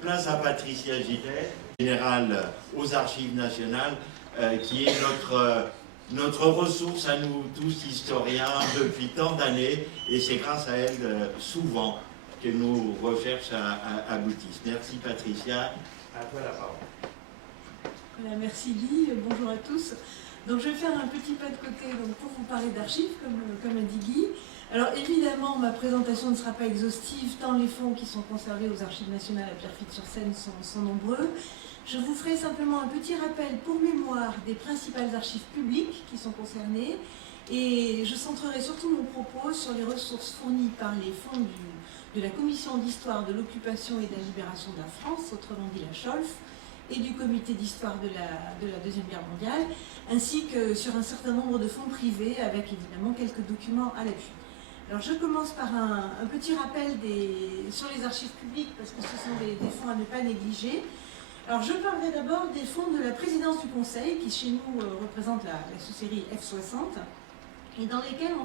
Place à Patricia Gillet, générale aux Archives nationales, qui est notre ressource à nous tous historiens depuis tant d'années, et c'est grâce à elle souvent que nos recherches aboutissent. Merci Patricia, à toi la parole. Voilà, merci Guy, bonjour à tous. Donc je vais faire un petit pas de côté pour vous parler d'archives, comme a dit Guy. Alors évidemment, ma présentation ne sera pas exhaustive, tant les fonds qui sont conservés aux Archives nationales à Pierrefitte-sur-Seine sont nombreux. Je vous ferai simplement un petit rappel pour mémoire des principales archives publiques qui sont concernées, et je centrerai surtout mon propos sur les ressources fournies par les fonds de la Commission d'histoire de l'occupation et de la libération de la France, autrement dit la CHOLF, et du comité d'histoire de la Deuxième Guerre mondiale, ainsi que sur un certain nombre de fonds privés, avec évidemment quelques documents à l'appui. Alors je commence par un petit rappel sur les archives publiques, parce que ce sont des fonds à ne pas négliger. Alors je parlerai d'abord des fonds de la présidence du Conseil, qui chez nous représente la sous-série F60, et dans lesquels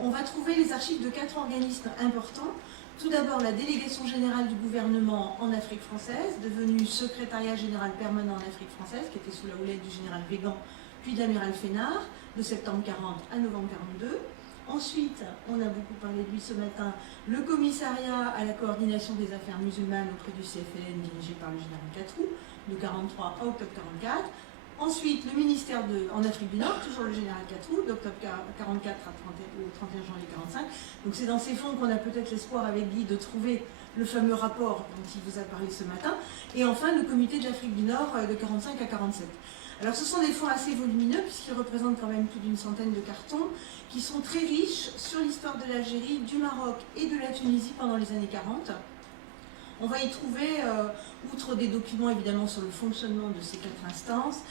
on va trouver les archives de 4 organismes importants. Tout d'abord, la délégation générale du gouvernement en Afrique française, devenue secrétariat général permanent en Afrique française, qui était sous la houlette du général Végan, puis de l'amiral Fénard, de septembre 40 à novembre 42. Ensuite, on a beaucoup parlé de lui ce matin, le commissariat à la coordination des affaires musulmanes auprès du CFLN, dirigé par le général Catroux, de 43 à octobre 44. Ensuite, le ministère en Afrique du Nord, toujours le général Catroux, d'octobre 44 au 31 janvier 45. Donc c'est dans ces fonds qu'on a peut-être l'espoir avec Guy de trouver le fameux rapport dont il vous a parlé ce matin. Et enfin, le comité de l'Afrique du Nord de 45 à 47. Alors ce sont des fonds assez volumineux puisqu'ils représentent quand même plus d'une centaine de cartons qui sont très riches sur l'histoire de l'Algérie, du Maroc et de la Tunisie pendant les années 40. On va y trouver, outre des documents évidemment sur le fonctionnement de ces 4 instances,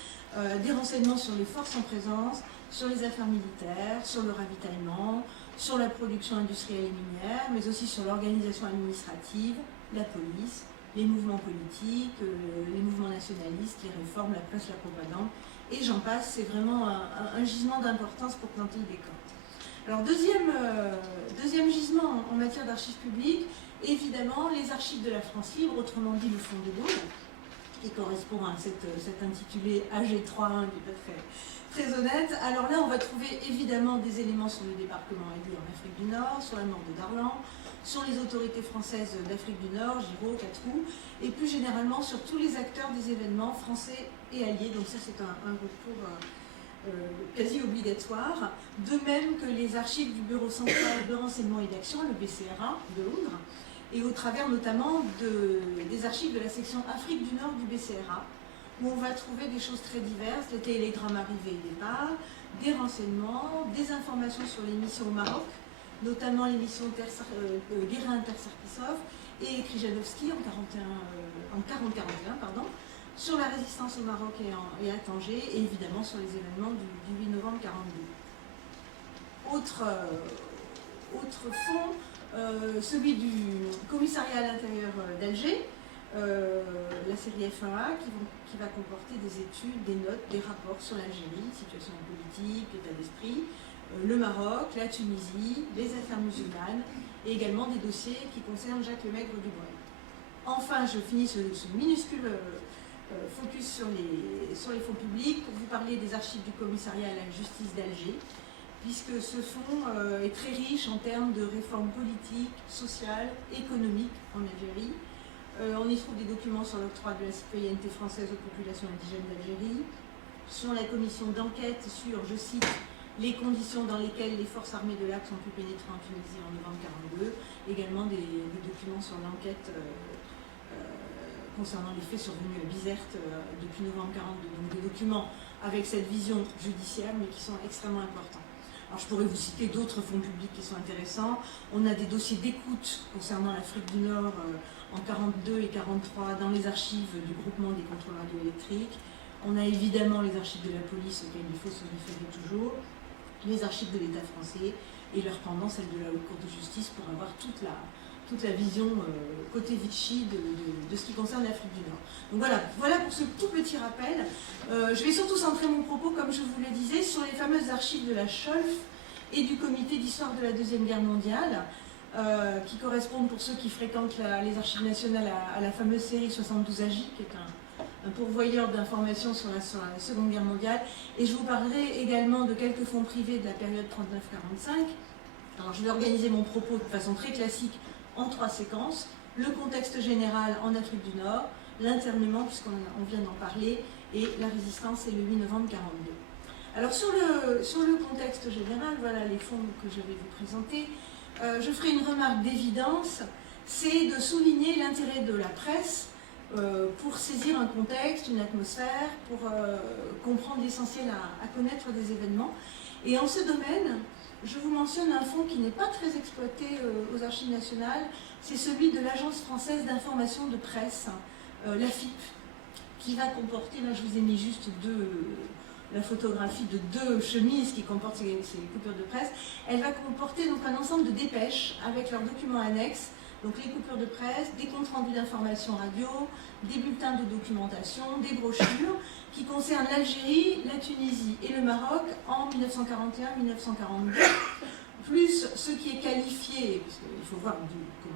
des renseignements sur les forces en présence, sur les affaires militaires, sur le ravitaillement, sur la production industrielle et minière, mais aussi sur l'organisation administrative, la police, les mouvements politiques, les mouvements nationalistes, les réformes, la presse, la propagande, et j'en passe. C'est vraiment un gisement d'importance pour planter le décor. Alors deuxième gisement en matière d'archives publiques, évidemment les archives de la France libre, autrement dit le Fonds de l'Aube, qui correspond à cet intitulé AG31 qui n'est pas très honnête. Alors là, on va trouver évidemment des éléments sur le débarquement allié en Afrique du Nord, sur la mort de Darlan, sur les autorités françaises d'Afrique du Nord, Giraud, Catroux, et plus généralement sur tous les acteurs des événements français et alliés. Donc ça, c'est un recours quasi obligatoire. De même que les archives du Bureau central de renseignement et d'action, le BCRA de Londres, et au travers notamment des archives de la section Afrique du Nord du BCRA, où on va trouver des choses très diverses, les télégrammes arrivés et départ, des renseignements, des informations sur les missions au Maroc, notamment les missions Guérin-Intersarkissov et Krijanowski en 40-41, sur la résistance au Maroc et à Tanger, et évidemment sur les événements du 8 novembre 42. Autre fonds, celui du commissariat à l'intérieur d'Alger, la série F1A, qui va comporter des études, des notes, des rapports sur l'Algérie, situation politique, état d'esprit, le Maroc, la Tunisie, les affaires musulmanes, et également des dossiers qui concernent Jacques Lemaigre du Breuil. Enfin, je finis ce minuscule focus sur les fonds publics pour vous parler des archives du commissariat à la justice d'Alger, puisque ce fonds est très riche en termes de réformes politiques, sociales, économiques en Algérie. On y trouve des documents sur l'octroi de la citoyenneté française aux populations indigènes d'Algérie, sur la commission d'enquête sur, je cite, les conditions dans lesquelles les forces armées de l'Aqs ont pu pénétrer en Tunisie en novembre 42, également des documents sur l'enquête concernant les faits survenus à Bizerte depuis novembre 42. Donc des documents avec cette vision judiciaire, mais qui sont extrêmement importants. Alors je pourrais vous citer d'autres fonds publics qui sont intéressants. On a des dossiers d'écoute concernant l'Afrique du Nord en 42 et 43 dans les archives du groupement des contrôles radioélectriques. On a évidemment les archives de la police auxquelles il faut se référer toujours, les archives de l'État français et leur pendant, celle de la Haute Cour de justice, pour avoir toute la vision côté Vichy de ce qui concerne l'Afrique du Nord. Donc voilà pour ce tout petit rappel. Je vais surtout centrer mon propos, comme je vous le disais, sur les fameuses archives de la CHOLF et du comité d'histoire de la Deuxième Guerre mondiale, qui correspondent, pour ceux qui fréquentent les archives nationales, à la fameuse série 72AJ, qui est un pourvoyeur d'informations sur la Seconde Guerre mondiale. Et je vous parlerai également de quelques fonds privés de la période 39-45. Alors, je vais organiser mon propos de façon très classique en 3 séquences. Le contexte général en Afrique du Nord, l'internement, puisqu'on vient d'en parler, et la résistance et le 8 novembre 42. Alors, sur le contexte général, voilà les fonds que je vais vous présenter. Je ferai une remarque d'évidence, c'est de souligner l'intérêt de la presse pour saisir un contexte, une atmosphère, pour comprendre l'essentiel à connaître des événements. Et en ce domaine, je vous mentionne un fonds qui n'est pas très exploité aux Archives nationales, c'est celui de l'Agence française d'information de presse, l'AFIP, qui va comporter, là je vous ai mis juste la photographie de 2 chemises qui comportent ces coupures de presse. Elle va comporter donc un ensemble de dépêches avec leurs documents annexes, donc les coupures de presse, des comptes rendus d'information radio, des bulletins de documentation, des brochures qui concernent l'Algérie, la Tunisie et le Maroc en 1941-1942, plus ce qui est qualifié, parce qu'il faut voir d'où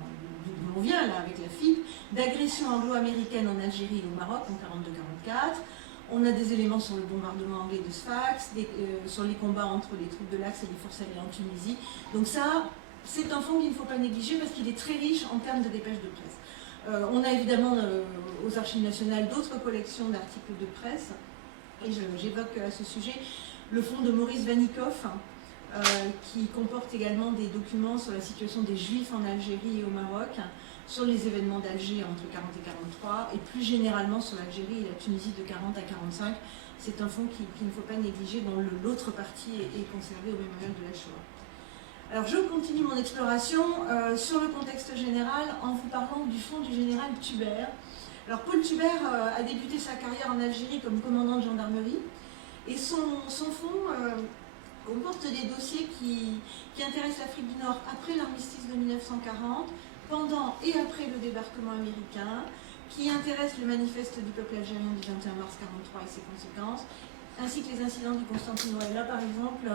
on vient là avec la FIP, d'agression anglo-américaine en Algérie et au Maroc en 1942-1944. On a des éléments sur le bombardement anglais de Sfax, sur les combats entre les troupes de l'Axe et les forces alliées en Tunisie. Donc ça, c'est un fonds qu'il ne faut pas négliger parce qu'il est très riche en termes de dépêches de presse. On a évidemment aux Archives nationales d'autres collections d'articles de presse, et j'évoque à ce sujet le fonds de Maurice Vanikoff, qui comporte également des documents sur la situation des Juifs en Algérie et au Maroc, sur les événements d'Alger entre 40 et 43, et plus généralement sur l'Algérie et la Tunisie de 40 à 45. C'est un fonds qu'il ne faut pas négliger, dont l'autre partie est conservée au mémorial de la Shoah. Alors je continue mon exploration sur le contexte général en vous parlant du fonds du général Tubert. Alors Paul Tubert a débuté sa carrière en Algérie comme commandant de gendarmerie, et son fonds comporte des dossiers qui intéressent l'Afrique du Nord après l'armistice de 1940, pendant et après le débarquement américain, qui intéresse le manifeste du peuple algérien du 21 mars 1943 et ses conséquences, ainsi que les incidents du Constantinois. Là, par exemple,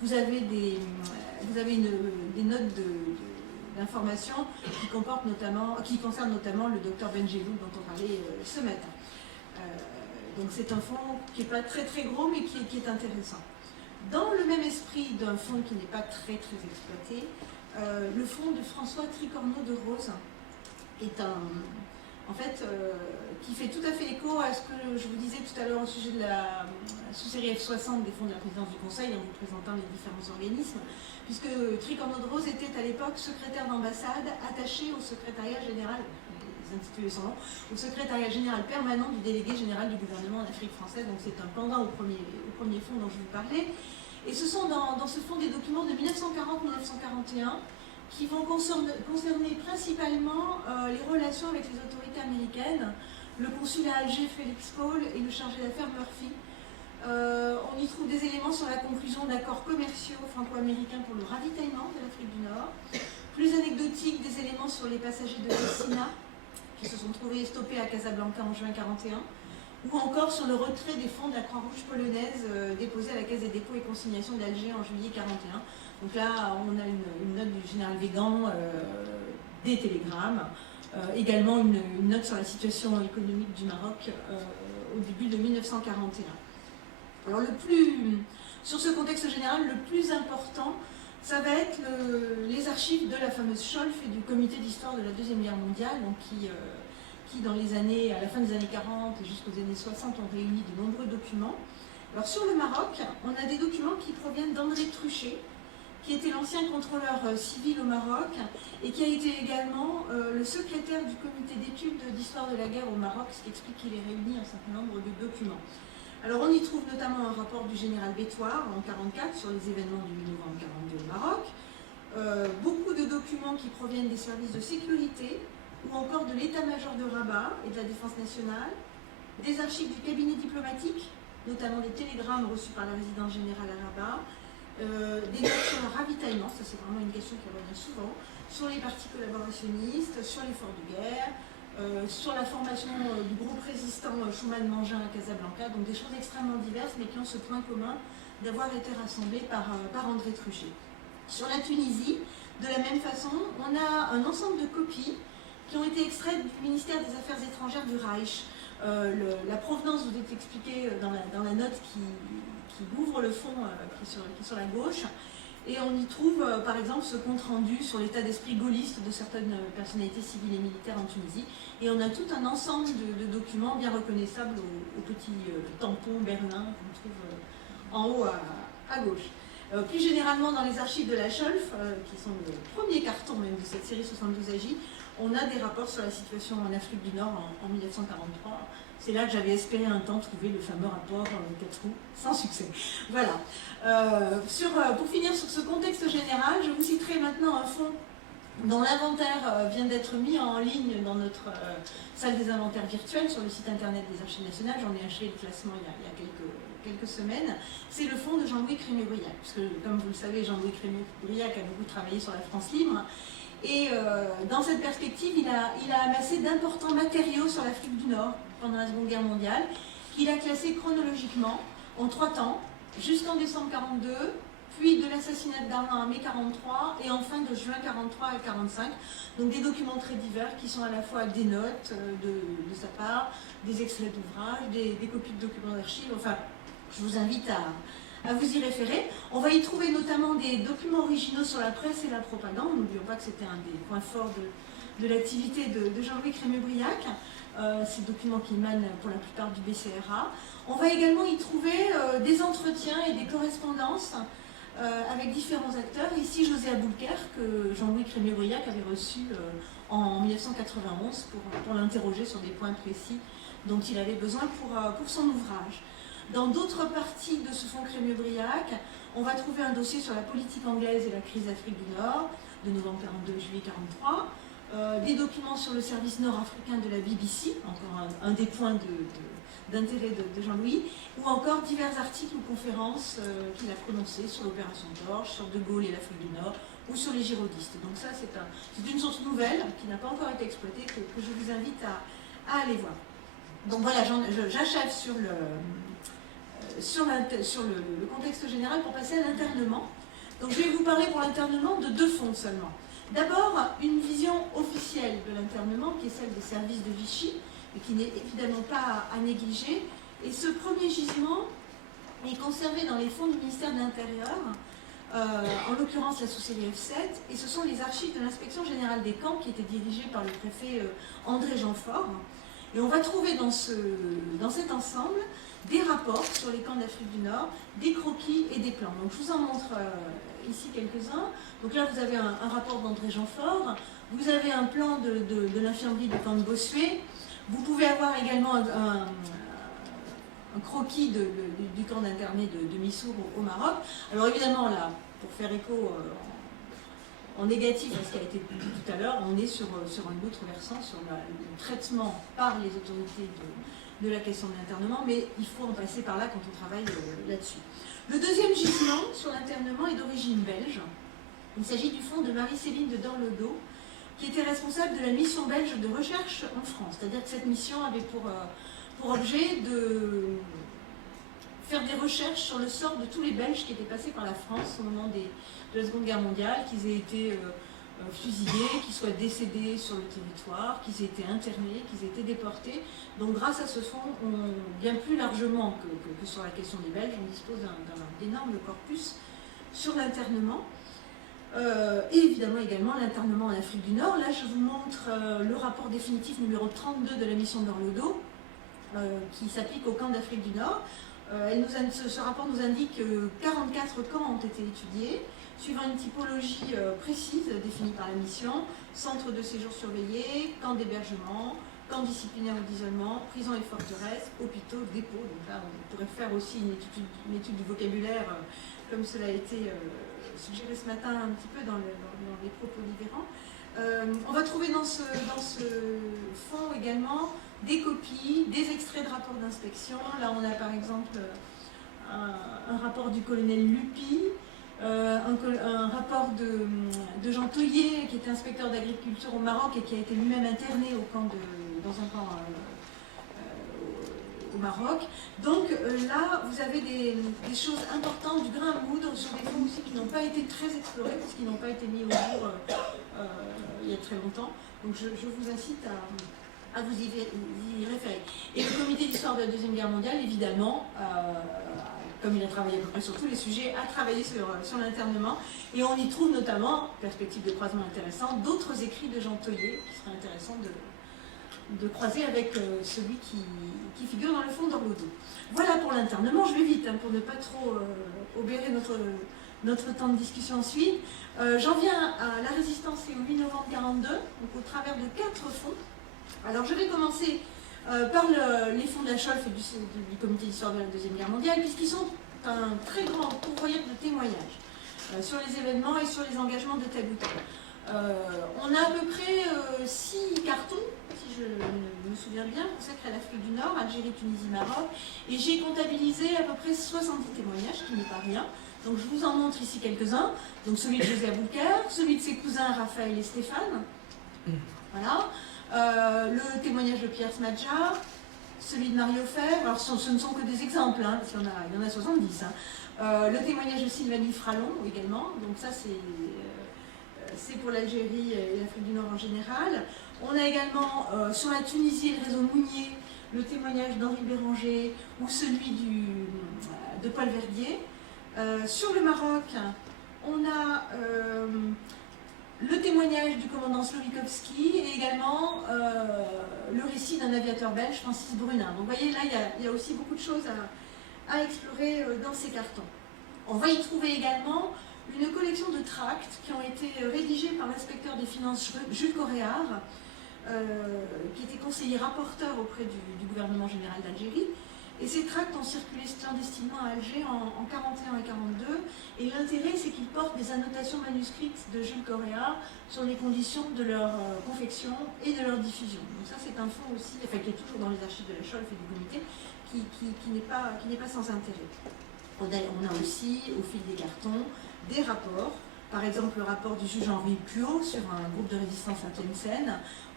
vous avez des notes d'information qui concernent notamment le docteur Benjelloul dont on parlait ce matin. Donc c'est un fonds qui n'est pas très très gros, mais qui est intéressant. Dans le même esprit d'un fonds qui n'est pas très très exploité, le fonds de François Tricorneau de Rose est qui fait tout à fait écho à ce que je vous disais tout à l'heure au sujet de la sous-série F60 des fonds de la présidence du Conseil, en vous présentant les différents organismes, puisque Tricorneau de Rose était à l'époque secrétaire d'ambassade attaché au secrétariat général, les intitulés son nom, au secrétariat général permanent du délégué général du gouvernement en Afrique française, donc c'est un pendant au premier fonds dont je vous parlais. Et ce sont dans ce fonds des documents de 1940-1941 qui vont concerner principalement les relations avec les autorités américaines, le consul à Alger Félix Paul et le chargé d'affaires Murphy. On y trouve des éléments sur la conclusion d'accords commerciaux franco-américains pour le ravitaillement de l'Afrique du Nord. Plus anecdotique, des éléments sur les passagers de Messina qui se sont trouvés stoppés à Casablanca en juin 1941. Ou encore sur le retrait des fonds de la Croix-Rouge polonaise déposés à la Caisse des dépôts et consignations d'Alger en juillet 1941. Donc là, on a une note du général Végan, des télégrammes, également une note sur la situation économique du Maroc au début de 1941. Alors sur ce contexte général, le plus important, ça va être les archives de la fameuse Scholf et du comité d'histoire de la Deuxième Guerre mondiale, donc qui à la fin des années 40 et jusqu'aux années 60, ont réuni de nombreux documents. Alors sur le Maroc, on a des documents qui proviennent d'André Truchet, qui était l'ancien contrôleur civil au Maroc et qui a été également le secrétaire du comité d'études d'histoire de la guerre au Maroc, ce qui explique qu'il ait réuni un certain nombre de documents. Alors on y trouve notamment un rapport du général Bétoir en 1944 sur les événements du 8 novembre 1942 au Maroc, beaucoup de documents qui proviennent des services de sécurité, ou encore de l'état-major de Rabat et de la défense nationale, des archives du cabinet diplomatique, notamment des télégrammes reçus par la résidence générale à Rabat, des notes sur le ravitaillement, ça c'est vraiment une question qui revient souvent, sur les partis collaborationnistes, sur l'effort de guerre, sur la formation du groupe résistant Schumann-Mangin à Casablanca, donc des choses extrêmement diverses mais qui ont ce point commun d'avoir été rassemblées par André Truchet. Sur la Tunisie, De la même façon, on a un ensemble de copies qui ont été extraites du ministère des Affaires étrangères du Reich. La provenance vous est expliquée dans la note qui ouvre le fond, qui est sur la gauche. Et on y trouve, par exemple, ce compte-rendu sur l'état d'esprit gaulliste de certaines personnalités civiles et militaires en Tunisie. Et on a tout un ensemble de documents bien reconnaissables au petit tampon Berlin qu'on trouve en haut à gauche. Plus généralement, dans les archives de la Scholf, qui sont le premier carton même de cette série 72 AJ, on a des rapports sur la situation en Afrique du Nord en 1943. C'est là que j'avais espéré un temps trouver le fameux rapport 4 roues, sans succès. Voilà. Pour finir sur ce contexte général, je vous citerai maintenant un fonds dont l'inventaire vient d'être mis en ligne dans notre salle des inventaires virtuels sur le site internet des Archives nationales. J'en ai achevé le classement il y a quelques semaines. C'est le fonds de Jean-Louis Crémieux-Briac, puisque comme vous le savez, Jean-Louis Crémieux-Briac a beaucoup travaillé sur la France libre. Et dans cette perspective, il a amassé d'importants matériaux sur l'Afrique du Nord pendant la Seconde Guerre mondiale, qu'il a classés chronologiquement en 3 temps, jusqu'en décembre 1942, puis de l'assassinat de Darlan en mai 1943, et enfin de juin 1943 à 1945. Donc des documents très divers qui sont à la fois des notes de sa part, des extraits d'ouvrages, des copies de documents d'archives. Enfin, je vous invite à vous y référer. On va y trouver notamment des documents originaux sur la presse et la propagande. N'oublions pas que c'était un des points forts de l'activité de Jean-Louis Crémieux-Briac. Ces documents qui émanent pour la plupart du BCRA. On va également y trouver des entretiens et des correspondances avec différents acteurs. Ici, José Aboulker, que Jean-Louis Crémieux-Briac avait reçu en 1991 pour l'interroger sur des points précis dont il avait besoin pour son ouvrage. Dans d'autres parties de ce fonds Crémieux-Briac, on va trouver un dossier sur la politique anglaise et la crise d'Afrique du Nord, de novembre 1942, juillet 1943, des documents sur le service nord-africain de la BBC, encore un des points d'intérêt de Jean-Louis, ou encore divers articles ou conférences qu'il a prononcés sur l'opération Torche, sur De Gaulle et l'Afrique du Nord, ou sur les girodistes. Donc ça, c'est une source nouvelle qui n'a pas encore été exploitée, que je vous invite à aller voir. Donc voilà, j'achève sur le contexte général pour passer à l'internement. Donc je vais vous parler pour l'internement de 2 fonds seulement. D'abord, une vision officielle de l'internement, qui est celle des services de Vichy, mais qui n'est évidemment pas à négliger. Et ce premier gisement est conservé dans les fonds du ministère de l'Intérieur, en l'occurrence la sous-série F7, et ce sont les archives de l'inspection générale des camps qui étaient dirigées par le préfet André Jeanfort. Et on va trouver dans cet ensemble des rapports sur les camps d'Afrique du Nord, des croquis et des plans. Donc je vous en montre ici quelques-uns. Donc là vous avez un rapport d'André Jeanfort, vous avez un plan de l'infirmerie du camp de Bossuet, vous pouvez avoir également un croquis du camp d'interné de Missour au Maroc. Alors évidemment là, pour faire écho en négatif à ce qui a été dit tout à l'heure, on est sur un autre versant, sur le traitement par les autorités de la question de l'internement, mais il faut en passer par là quand on travaille là-dessus. Le deuxième gisement sur l'internement est d'origine belge. Il s'agit du fonds de Marie-Céline de Dorledo, qui était responsable de la mission belge de recherche en France. C'est-à-dire que cette mission avait pour objet de faire des recherches sur le sort de tous les Belges qui étaient passés par la France au moment de la Seconde Guerre mondiale, qu'ils aient été fusillés, qu'ils soient décédés sur le territoire, qu'ils aient été internés, qu'ils aient été déportés. Donc grâce à ce fonds, bien plus largement que sur la question des Belges, on dispose d'un énorme corpus sur l'internement. Et évidemment également l'internement en Afrique du Nord. Là, je vous montre le rapport définitif numéro 32 de la mission d'Orlodo, qui s'applique au camp d'Afrique du Nord. Ce rapport nous indique que 44 camps ont été étudiés, suivant une typologie précise définie par la mission: centre de séjour surveillé, camp d'hébergement, camp disciplinaire ou d'isolement, prison et forteresse, hôpitaux, dépôts. Donc là, on pourrait faire aussi une étude du vocabulaire, comme cela a été suggéré ce matin un petit peu dans les propos libérants. On va trouver dans ce fonds également des copies, des extraits de rapports d'inspection. Là, on a par exemple un rapport du colonel Lupi, un rapport de Jean Toyer, qui était inspecteur d'agriculture au Maroc et qui a été lui-même interné dans un camp au Maroc. Donc là, vous avez des choses importantes, du grain à moudre sur des fonds aussi qui n'ont pas été très explorés, parce qu'ils n'ont pas été mis au jour il y a très longtemps. Donc je vous incite à vous y référer. Et le comité d'histoire de la Deuxième Guerre mondiale, évidemment, comme il a travaillé à peu près sur tous les sujets, a travaillé sur l'internement. Et on y trouve notamment, perspective de croisement intéressante, d'autres écrits de Jean Toyer, qui serait intéressant de croiser avec celui qui figure dans le fond d'Orlodo. Voilà pour l'internement. Je vais vite, pour ne pas trop obérer notre temps de discussion ensuite. J'en viens à la résistance et au 8 novembre 42, donc au travers de 4 fonds. Alors je vais commencer par les fonds de la Cholf et du comité d'histoire de la Deuxième Guerre mondiale, puisqu'ils sont un très grand pourvoyeur de témoignages sur les événements et sur les engagements de tel ou tel. On a à peu près 6 cartons, si je me souviens bien, consacrés à l'Afrique du Nord, Algérie, Tunisie, Maroc, et j'ai comptabilisé à peu près 70 témoignages, ce qui n'est pas rien. Donc je vous en montre ici quelques-uns. Donc celui de José Aboulker, celui de ses cousins Raphaël et Stéphane. Voilà. Le témoignage de Pierre Smadja, celui de Mario Fer. Alors ce ne sont que des exemples, parce qu'il y en a 70. Le témoignage de Sylvanie Fralon également. Donc ça c'est pour l'Algérie et l'Afrique du Nord en général. On a également sur la Tunisie et le réseau Mounier le témoignage d'Henri Béranger ou celui de Paul Verdier. Sur le Maroc, on a le témoignage du commandant Slovikovski et également le récit d'un aviateur belge, Francis Brunin. Donc vous voyez, là, il y a aussi beaucoup de choses à explorer dans ces cartons. On va y trouver également une collection de tracts qui ont été rédigés par l'inspecteur des finances Jules Coréard, qui était conseiller rapporteur auprès du gouvernement général d'Algérie. Et ces tracts ont circulé clandestinement à Alger en 41 et 42. Et l'intérêt, c'est qu'ils portent des annotations manuscrites de Jules Coréard sur les conditions de leur confection et de leur diffusion. Donc ça, c'est un fonds aussi, qui est toujours dans les archives de la Cholf et du comité, qui n'est pas sans intérêt. On a aussi, au fil des cartons, des rapports. Par exemple, le rapport du juge Henri Puot sur un groupe de résistance à Tlemcen,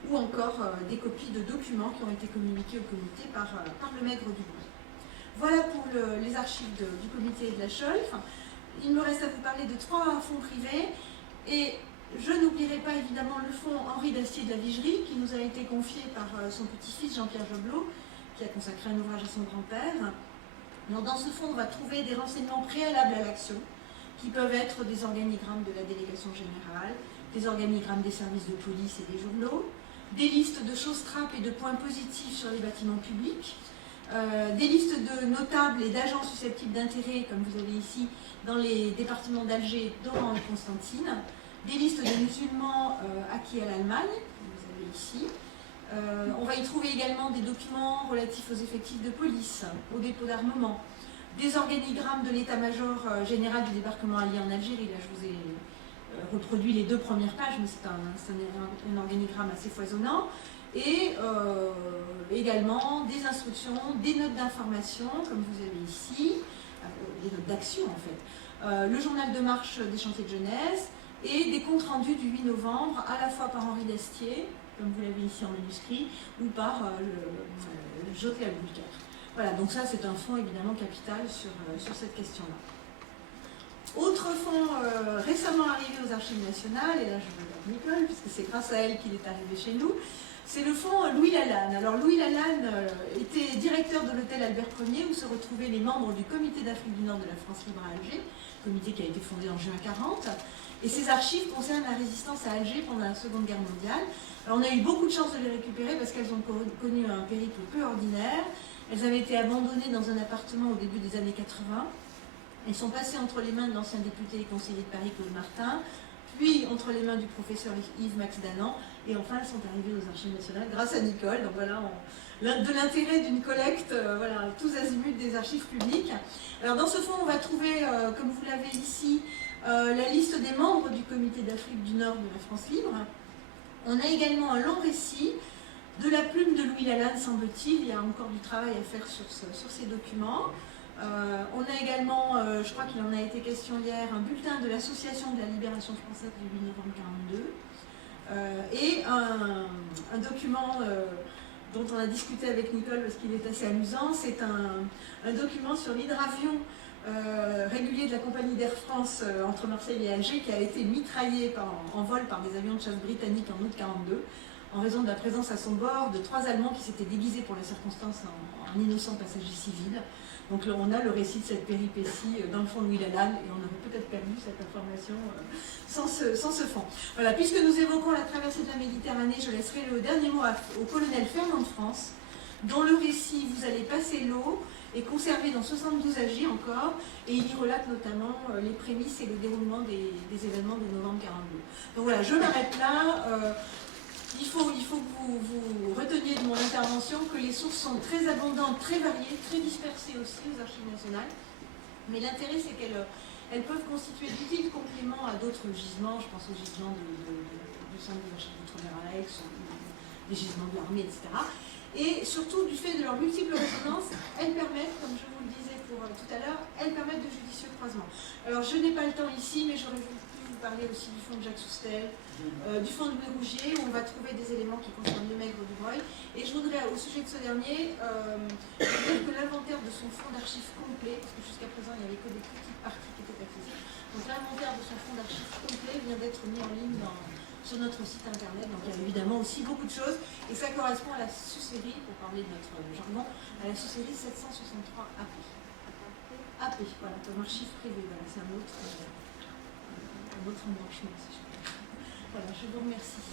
ou encore des copies de documents qui ont été communiqués au comité par le maigre du bruit. Voilà pour les archives du comité et de la Cholf. Il me reste à vous parler de 3 fonds privés. Et je n'oublierai pas évidemment le fonds Henri d'Astier de la Vigerie, qui nous a été confié par son petit-fils Jean-Pierre Joblot, qui a consacré un ouvrage à son grand-père. Alors, dans ce fonds, on va trouver des renseignements préalables à l'action, qui peuvent être des organigrammes de la délégation générale, des organigrammes des services de police et des journaux, des listes de choses trappes et de points positifs sur les bâtiments publics, des listes de notables et d'agents susceptibles d'intérêt, comme vous avez ici, dans les départements d'Alger, d'Oran et Constantine, des listes de musulmans acquis à l'Allemagne, comme vous avez ici. On va y trouver également des documents relatifs aux effectifs de police, au dépôt d'armement, des organigrammes de l'état-major général du débarquement allié en Algérie. Là, je vous ai reproduit les 2 premières pages, mais c'est un organigramme assez foisonnant. Et également des instructions, des notes d'information, comme vous avez ici, des notes d'action en fait, le journal de marche des chantiers de jeunesse et des comptes rendus du 8 novembre, à la fois par Henri d'Astier, comme vous l'avez ici en manuscrit, ou par José Aboulker. Voilà, donc ça c'est un fonds évidemment capital sur cette question-là. Autre fonds récemment arrivé aux Archives nationales, et là je regarde Nicole, puisque c'est grâce à elle qu'il est arrivé chez nous, c'est le fonds Louis Lalanne. Alors Louis Lalanne était directeur de l'hôtel Albert Ier, où se retrouvaient les membres du comité d'Afrique du Nord de la France libre à Alger, comité qui a été fondé en juin 40. Et ces archives concernent la résistance à Alger pendant la Seconde Guerre mondiale. Alors on a eu beaucoup de chance de les récupérer parce qu'elles ont connu un périple peu ordinaire. Elles avaient été abandonnées dans un appartement au début des années 80. Elles sont passées entre les mains de l'ancien député et conseiller de Paris, Claude Martin, puis entre les mains du professeur Yves-Max Danan, et enfin elles sont arrivées aux Archives nationales grâce à Nicole. Donc voilà, de l'intérêt d'une collecte, voilà, tous azimuts des archives publiques. Alors dans ce fonds, on va trouver, comme vous l'avez ici, la liste des membres du comité d'Afrique du Nord de la France libre. On a également un long récit de la plume de Louis Lalanne, semble-t-il. Il y a encore du travail à faire sur ces documents. On a également, je crois qu'il en a été question hier, un bulletin de l'Association de la Libération française du 8 novembre 1942 et un document dont on a discuté avec Nicole parce qu'il est assez amusant. C'est un document sur l'hydravion régulier de la compagnie d'Air France entre Marseille et Alger qui a été mitraillé en vol par des avions de chasse britanniques en août 1942 en raison de la présence à son bord de 3 Allemands qui s'étaient déguisés pour la circonstance en innocents passagers civils. Donc là, on a le récit de cette péripétie dans le fond de Louis Lalanne et on aurait peut-être perdu cette information sans ce fond. Voilà, puisque nous évoquons la traversée de la Méditerranée, je laisserai le dernier mot au colonel Fernand de France, dont le récit Vous allez passer l'eau est conservé dans 72 AG encore, et il y relate notamment les prémices et le déroulement des événements de novembre 1942. Donc voilà, je m'arrête là. Il faut que vous reteniez de mon intervention que les sources sont très abondantes, très variées, très dispersées aussi aux archives nationales. Mais l'intérêt, c'est qu'elles peuvent constituer d'utiles compléments à d'autres gisements. Je pense aux gisements du centre des archives d'outre-mer à Aix, des gisements de l'armée, etc. Et surtout, du fait de leurs multiples résonances, elles permettent, comme je vous le disais tout à l'heure, elles permettent de judicieux croisements. Alors, je n'ai pas le temps ici, mais j'aurais pu vous parler aussi du fonds de Jacques Soustel, du fonds de Louis Rougier, où on va trouver des éléments qui concernent le maigre du Breuil. Et je voudrais, au sujet de ce dernier, dire que l'inventaire de son fonds d'archives complet, parce que jusqu'à présent, il n'y avait que des petites parties qui étaient accessibles, donc l'inventaire de son fonds d'archives complet vient d'être mis en ligne sur notre site internet, donc il y a évidemment aussi beaucoup de choses, et ça correspond à la sous-série, pour parler de notre jargon, à la sous-série 763 AP. AP, voilà, comme archive privée, voilà, c'est un autre embranchement, si je peux dire. Voilà, je vous remercie.